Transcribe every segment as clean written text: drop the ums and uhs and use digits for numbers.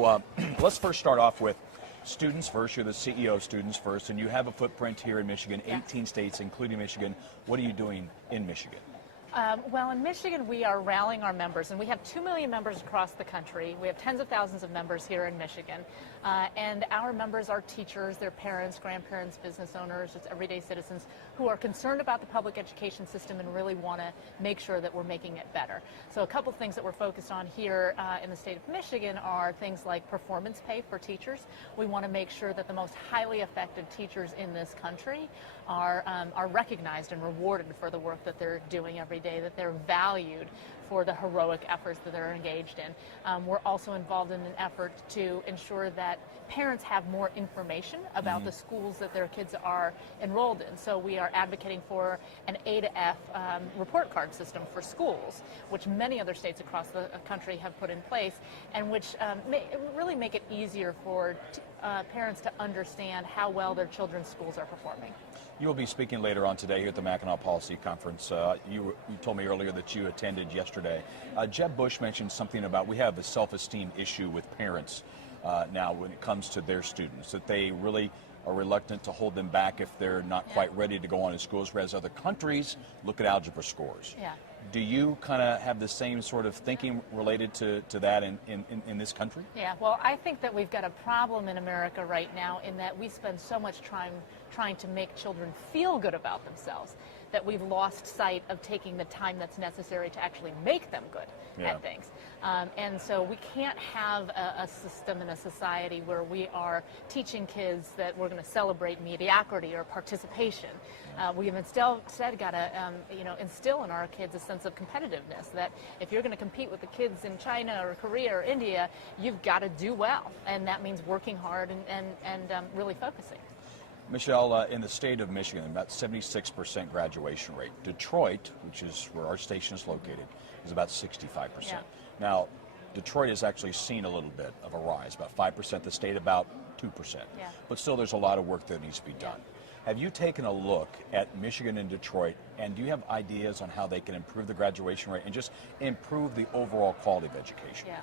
So let's first start off with Students First. You're the CEO of Students First, and you have a footprint here in Michigan, 18 states, including Michigan. What are you doing in Michigan? Well, in Michigan, we are rallying our members, and we have 2 million members across the country. We have tens of thousands of members here in Michigan, and our members are teachers, their parents, grandparents, business owners, just everyday citizens who are concerned about the public education system and really want to make sure that we're making it better. So a couple things that we're focused on here in the state of Michigan are things like performance pay for teachers. We want to make sure that the most highly effective teachers in this country are recognized and rewarded for the work that they're doing every day, that they're valued for the heroic efforts that they're engaged in. We're also involved in an effort to ensure that parents have more information about the schools that their kids are enrolled in. So we are advocating for an A to F report card system for schools, which many other states across the country have put in place, and which really make it easier for parents to understand how well their children's schools are performing. You will be speaking later on today here at the Mackinac Policy Conference. You told me earlier that you attended yesterday. Jeb Bush mentioned something about we have a self-esteem issue with parents now when it comes to their students, that they really are reluctant to hold them back if they're not quite ready to go on to schools, whereas other countries look at algebra scores. Yeah. Do you kind of have the same sort of thinking related to that in this country? Yeah, well, I think that we've got a problem in America right now in that we spend so much time trying to make children feel good about themselves that we've lost sight of taking the time that's necessary to actually make them good at things. And so we can't have a system and a society where we are teaching kids that we're going to celebrate mediocrity or participation. We've instead got to instill in our kids a sense of competitiveness, that if you're going to compete with the kids in China or Korea or India, you've got to do well. And that means working hard and really focusing. Michelle, in the state of Michigan, about 76% graduation rate. Detroit, which is where our station is located, is about 65%. Yeah. Now, Detroit has actually seen a little bit of a rise, about 5%, the state about 2%. Yeah. But still, there's a lot of work that needs to be done. Have you taken a look at Michigan and Detroit, and do you have ideas on how they can improve the graduation rate and just improve the overall quality of education? Yeah.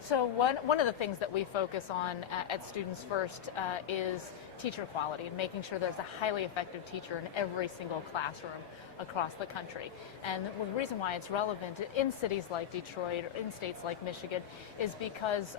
So one of the things that we focus on at Students First is teacher quality and making sure there's a highly effective teacher in every single classroom across the country. And the reason why it's relevant in cities like Detroit or in states like Michigan is because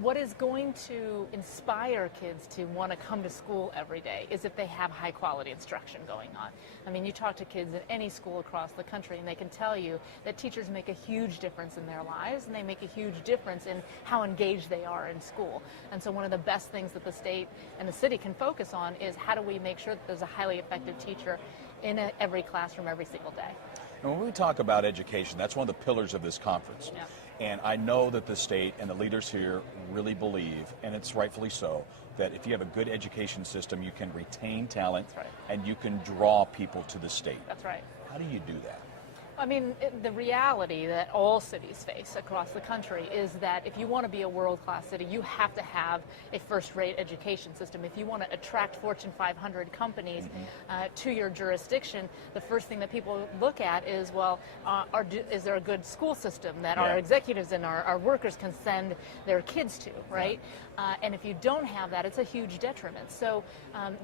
what is going to inspire kids to want to come to school every day is if they have high quality instruction going on. I mean, you talk to kids at any school across the country and they can tell you that teachers make a huge difference in their lives, and they make a huge difference in how engaged they are in school. And so one of the best things that the state and the city can focus on is how do we make sure that there's a highly effective teacher in every classroom every single day. And when we talk about education, that's one of the pillars of this conference. Yeah. And I know that the state and the leaders here really believe, and it's rightfully so, that if you have a good education system, you can retain talent. That's right. And you can draw people to the state. That's right. How do you do that? I mean, the reality that all cities face across the country is that if you want to be a world-class city, you have to have a first-rate education system. If you want to attract Fortune 500 companies to your jurisdiction, the first thing that people look at is, well, is there a good school system that our executives and our workers can send their kids to, right? And if you don't have that, it's a huge detriment. So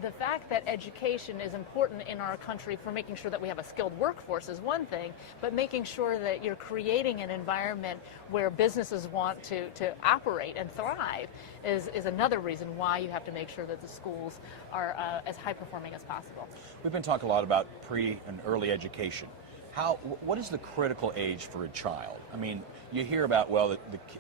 the fact that education is important in our country for making sure that we have a skilled workforce is one thing, but making sure that you're creating an environment where businesses want to operate and thrive is another reason why you have to make sure that the schools are as high performing as possible. We've been talking a lot about pre and early education. What is the critical age for a child? I mean, you hear about, well,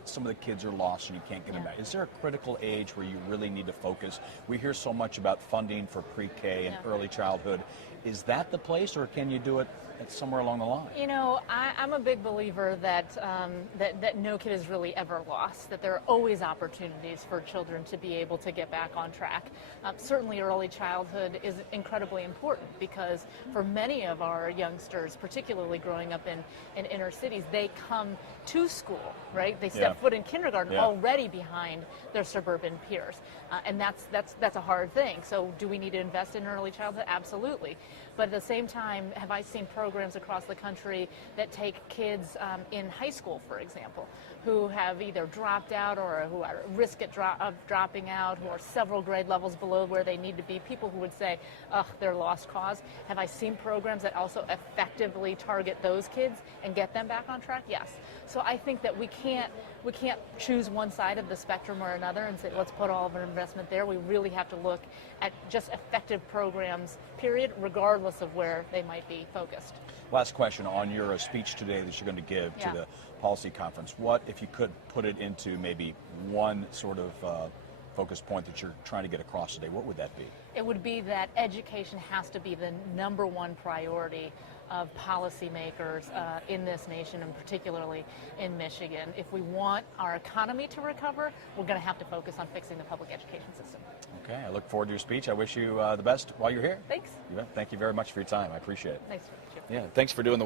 some of the kids are lost and you can't get them back. Is there a critical age where you really need to focus? We hear so much about funding for pre-K and early childhood. Is that the place, or can you do it somewhere along the line? You know, I'm a big believer that that no kid is really ever lost, that there are always opportunities for children to be able to get back on track. Certainly early childhood is incredibly important because for many of our youngsters, particularly growing up in inner cities, they come to school, right? They step foot in kindergarten already behind their suburban peers. And that's a hard thing. So do we need to invest in early childhood? Absolutely. But at the same time, have I seen programs across the country that take kids in high school, for example, who have either dropped out or who are at risk of dropping out, who are several grade levels below where they need to be, people who would say, ugh, they're lost cause. Have I seen programs that also effectively target those kids and get them back on track? Yes. So I think that we can't choose one side of the spectrum or another and say, let's put all of our investment there. We really have to look at just effective programs, period, regardless of where they might be focused. Last question on your speech today that you're going to give to the policy conference. What, if you could put it into maybe one sort of focus point that you're trying to get across today, what would that be? It would be that education has to be the #1 priority of policymakers in this nation, and particularly in Michigan. If we want our economy to recover, we're going to have to focus on fixing the public education system. Okay, I look forward to your speech. I wish you the best while you're here. Thanks. You bet. Thank you very much for your time. I appreciate it. Nice to meet you. Yeah, thanks for doing the